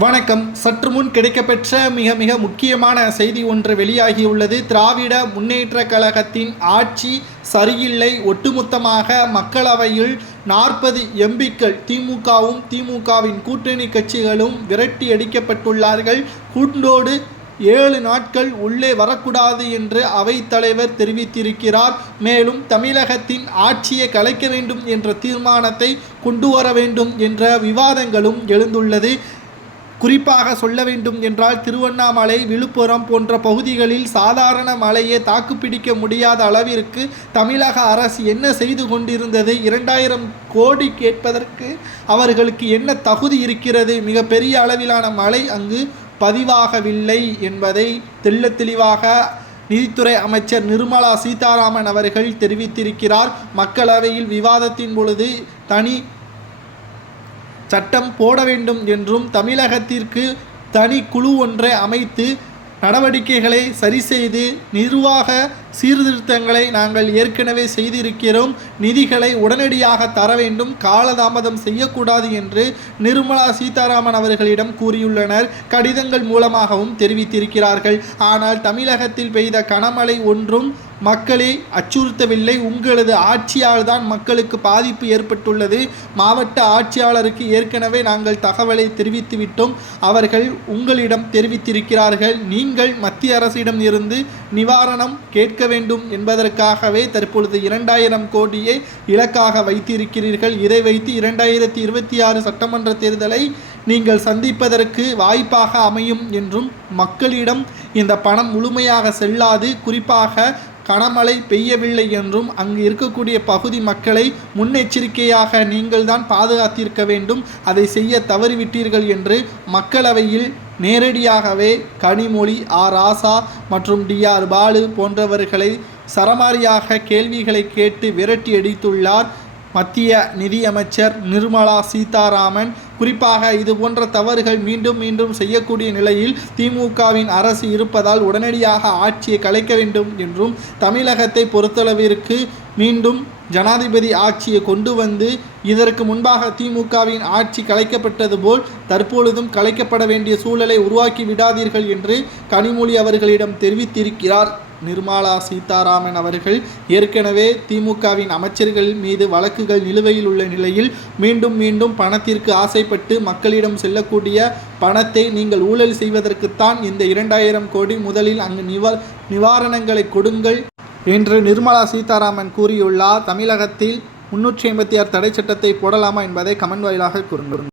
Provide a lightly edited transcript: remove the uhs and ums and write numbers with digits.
வணக்கம். சற்று முன் கிடைக்கப்பெற்ற மிக முக்கியமான செய்தி ஒன்று வெளியாகியுள்ளது. திராவிட முன்னேற்றக் கழகத்தின் ஆட்சி சரியில்லை. ஒட்டுமொத்தமாக மக்களவையில் 40 எம்பிக்கள் திமுகவும் திமுகவின் கூட்டணி கட்சிகளும் விரட்டி அடிக்கப்பட்டுள்ளார்கள். கூண்டோடு 7 நாட்கள் உள்ளே வரக்கூடாது என்று அவைத்தலைவர் தெரிவித்திருக்கிறார். மேலும் தமிழகத்தின் ஆட்சியை கலைக்க வேண்டும் என்ற தீர்மானத்தை கொண்டு வர வேண்டும் என்ற விவாதங்களும் எழுந்துள்ளது. குறிப்பாக சொல்ல வேண்டும் என்றால் திருவண்ணாமலை, விழுப்புரம் போன்ற பகுதிகளில் சாதாரண மழையை தாக்குப்பிடிக்க முடியாத அளவிற்கு தமிழக அரசு என்ன செய்து கொண்டிருந்தது? 2000 கோடி கேட்பதற்கு அவர்களுக்கு என்ன தகுதி இருக்கிறது? மிகப்பெரிய அளவிலான மழை அங்கு பதிவாகவில்லை என்பதை தெள்ளத் தெளிவாக நிதித்துறை அமைச்சர் நிர்மலா சீதாராமன் அவர்கள் தெரிவித்திருக்கிறார். மக்களவையில் விவாதத்தின் பொழுது தனி சட்டம் போட வேண்டும் என்றும் தமிழகத்திற்கு தனி குழு ஒன்றை அமைத்து நடவடிக்கைகளை சரி செய்து நிர்வாக சீர்திருத்தங்களை நாங்கள் ஏற்கனவே செய்திருக்கிறோம், நிதிகளை உடனடியாக தர வேண்டும், காலதாமதம் செய்யக்கூடாது என்று நிர்மலா சீதாராமன் அவர்களிடம் கூறியுள்ளனர். கடிதங்கள் மூலமாகவும் தெரிவித்திருக்கிறார்கள். ஆனால் தமிழகத்தில் பெய்த கனமழை ஒன்றும் மக்களை அச்சுறுத்தவில்லை. உங்களது ஆட்சியால் தான் மக்களுக்கு பாதிப்பு ஏற்பட்டுள்ளது. மாவட்ட ஆட்சியாளருக்கு ஏற்கனவே நாங்கள் தகவலை தெரிவித்துவிட்டோம். அவர்கள் உங்களிடம் தெரிவித்திருக்கிறார்கள். நீங்கள் மத்திய அரசிடம் இருந்து நிவாரணம் கேட்க வேண்டும் என்பதற்காகவே தற்பொழுது 2000 கோடியை இலக்காக வைத்திருக்கிறீர்கள். இதை வைத்து 2026 சட்டமன்ற தேர்தலை நீங்கள் சந்திப்பதற்கு வாய்ப்பாக அமையும் என்றும், மக்களிடம் இந்த பணம் முழுமையாக செல்லாது, குறிப்பாக கனமழை பெய்யவில்லை என்றும் அங்கு இருக்கக்கூடிய பகுதி மக்களை முன்னெச்சரிக்கையாக நீங்கள் தான் பாதுகாத்திருக்க வேண்டும், அதை செய்ய தவறிவிட்டீர்கள் என்று மக்களவையில் நேரடியாகவே கனிமொழி, ராசா மற்றும் DR பாலு போன்றவர்களை சரமாரியாக கேள்விகளை கேட்டு விரட்டி அடித்துள்ளார் மத்திய நிதியமைச்சர் நிர்மலா சீதாராமன். குறிப்பாக இது போன்ற தவறுகள் மீண்டும் செய்யக்கூடிய நிலையில் திமுகவின் அரசு இருப்பதால் உடனடியாக ஆட்சியை கலைக்க வேண்டும் என்றும், தமிழகத்தை பொறுத்தளவிற்கு மீண்டும் ஜனாதிபதி ஆட்சியை கொண்டு வந்து இதற்கு முன்பாக திமுகவின் ஆட்சி கலைக்கப்பட்டது போல் தற்பொழுதும் கலைக்கப்பட வேண்டிய சூழலை உருவாக்கி விடாதீர்கள் என்று கனிமொழி அவர்களிடம் தெரிவித்திருக்கிறார் நிர்மலா சீதாராமன் அவர்கள். ஏற்கனவே திமுகவின் அமைச்சர்கள் மீது வழக்குகள் நிலுவையில் உள்ள நிலையில் மீண்டும் பணத்திற்கு ஆசைப்பட்டு மக்களிடம் செல்லக்கூடிய பணத்தை நீங்கள் ஊழல் செய்வதற்குத்தான் இந்த 2000 கோடி முதலில் அங்கு நிவாரணங்களை கொடுங்கள் என்று நிர்மலா சீதாராமன் கூறியுள்ளார். தமிழகத்தில் 386 தடை சட்டத்தை போடலாமா என்பதை கமெண்ட் வாயிலாக கூறுங்கள்.